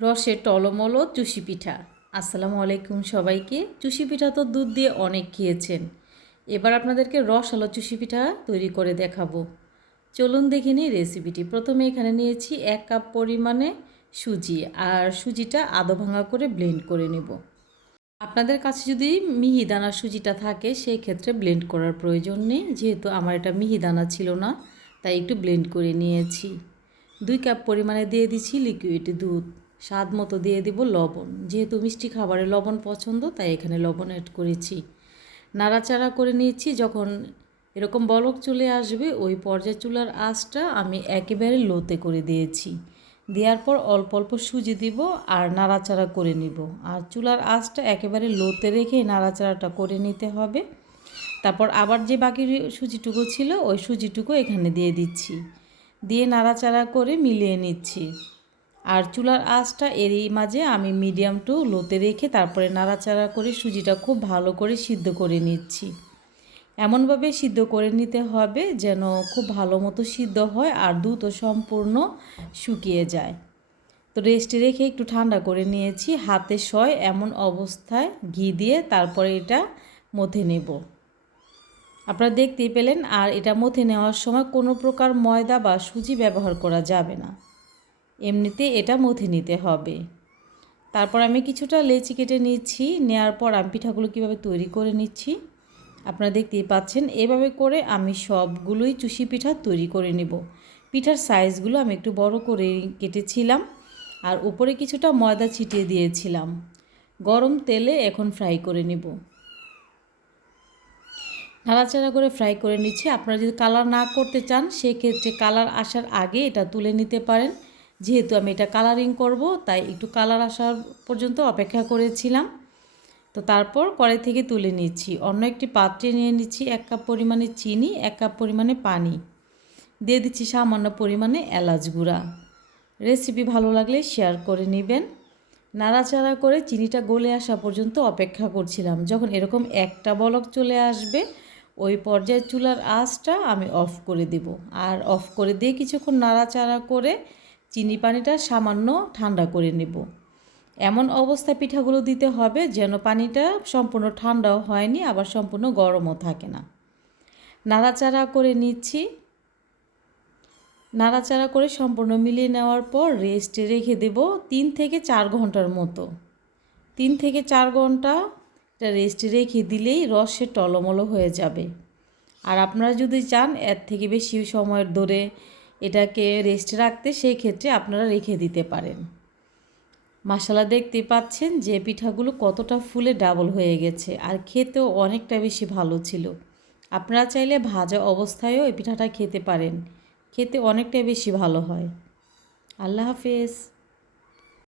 রসে টলমল চুষি পিঠা। আসসালামু আলাইকুম সবাইকে। চুষি পিঠা তো দুধ দিয়ে অনেক খেয়েছেন। এবার আপনাদেরকে রস আলো চুষি পিঠা তৈরি করে দেখাবো। চলুন দেখে নিই রেসিপিটি। প্রথমে এখানে নিয়েছি এক কাপ পরিমাণে সুজি আর সুজিটা আধো ভাঙা করে ব্লেন্ড করে নেব। আপনাদের কাছে যদি মিহিদানা সুজিটা থাকে, সেই ক্ষেত্রে ব্লেন্ড করার প্রয়োজন নেই। যেহেতু আমার এটা মিহিদানা ছিল না, তাই একটু ব্লেন্ড করে নিয়েছি। দুই কাপ পরিমাণে দিয়ে দিচ্ছি লিকুইড দুধ। স্বাদ মতো দিয়ে দিব লবণ। যেহেতু মিষ্টি খাবারে লবণ পছন্দ, তাই এখানে লবণ অ্যাড করেছি। নাড়াচাড়া করে নিয়েছি, যখন এরকম বলক চলে আসবে, ওই পর্যায়ে চুলার আঁচটা আমি একেবারে লোতে করে দিয়েছি। দেওয়ার পর অল্প অল্প সুজি দিব আর নাড়াচাড়া করে নিব। আর চুলার আঁচটা একেবারে লোতে রেখে নাড়াচাড়াটা করে নিতে হবে। তারপর আবার যে বাকি সুজিটুকু ছিল, ওই সুজিটুকু এখানে দিয়ে দিচ্ছি। দিয়ে নাড়াচাড়া করে মিলিয়ে নিচ্ছি। আর চুলার আঁচটা এরই মাঝে আমি মিডিয়াম টু লোতে রেখে তারপরে নাড়াচাড়া করে সুজিটা খুব ভালো করে সিদ্ধ করে নিচ্ছি। এমনভাবে সিদ্ধ করে নিতে হবে যেন খুব ভালো মতো সিদ্ধ হয় আর দুধও সম্পূর্ণ শুকিয়ে যায়। তো রেস্টে রেখে একটু ঠান্ডা করে নিয়েছি, হাতে সয় এমন অবস্থায় ঘি দিয়ে তারপরে এটা মথে নেব। আপনারা দেখতেই পেলেন, আর এটা মথে নেওয়ার সময় কোনো প্রকার ময়দা বা সুজি ব্যবহার করা যাবে না। এমনিতে এটা মথে নিতে হবে। তারপর আমি কিছুটা লেচি কেটে নিচ্ছি নেওয়ার পর আমি পিঠাগুলো কীভাবে তৈরি করে নিচ্ছি, আপনারা দেখতেই পাচ্ছেন। এভাবে করে আমি সবগুলোই চুষি পিঠা তৈরি করে নেব। পিঠার সাইজগুলো আমি একটু বড় করে কেটেছিলাম আর উপরে কিছুটা ময়দা ছিটিয়ে দিয়েছিলাম। গরম তেলে এখন ফ্রাই করে নেব। নাড়াচাড়া করে ফ্রাই করে নিচ্ছি। আপনারা যদি কালার না করতে চান, সেক্ষেত্রে কালার আসার আগে এটা তুলে নিতে পারেন। যেহেতু আমি এটা কালারিং করব, তাই একটু কালার আসার পর্যন্ত অপেক্ষা করেছিলাম। তো তারপর কড়াই থেকে তুলে নিচ্ছি। অন্য একটি পাত্রে নিয়ে নিচ্ছি এক কাপ পরিমাণে চিনি, এক কাপ পরিমাণে পানি। দিয়ে দিচ্ছি সামান্য পরিমাণে এলাচ গুঁড়া। রেসিপি ভালো লাগলে শেয়ার করে নেবেন। নাড়াচাড়া করে চিনিটা গলে আসা পর্যন্ত অপেক্ষা করছিলাম। যখন এরকম একটা বলক চলে আসবে, ওই পর্যায়ে চুলার আঁচটা আমি অফ করে দেব। আর অফ করে দিয়ে কিছুক্ষণ নাড়াচাড়া করে চিনি পানিটা সামান্য ঠান্ডা করে নেব। এমন অবস্থায় পিঠাগুলো দিতে হবে যেন পানিটা সম্পূর্ণ ঠান্ডাও হয়নি, আবার সম্পূর্ণ গরমও থাকে না। নাড়াচাড়া করে নিচ্ছি। নাড়াচাড়া করে সম্পূর্ণ মিলিয়ে নেওয়ার পর রেস্টে রেখে দেব তিন থেকে চার ঘণ্টার মতো। তিন থেকে চার ঘণ্টা এটা রেস্টে রেখে দিলেই রসে টলমলো হয়ে যাবে। আর আপনারা যদি চান এর থেকে বেশি সময়ের ধরে এটাকে রেস্টে রাখতে সেই ক্ষেত্রে আপনারা রেখে দিতে পারেন। মশালা দেখতে পাচ্ছেন যে পিঠাগুলো কতটা ফুলে ডাবল হয়ে গেছে আর খেতেও অনেকটা বেশি ভালো ছিল। আপনারা চাইলে ভাজা অবস্থায়ও এই পিঠাটা খেতে পারেন। খেতে অনেকটা বেশি ভালো হয়। আল্লাহ হাফেজ।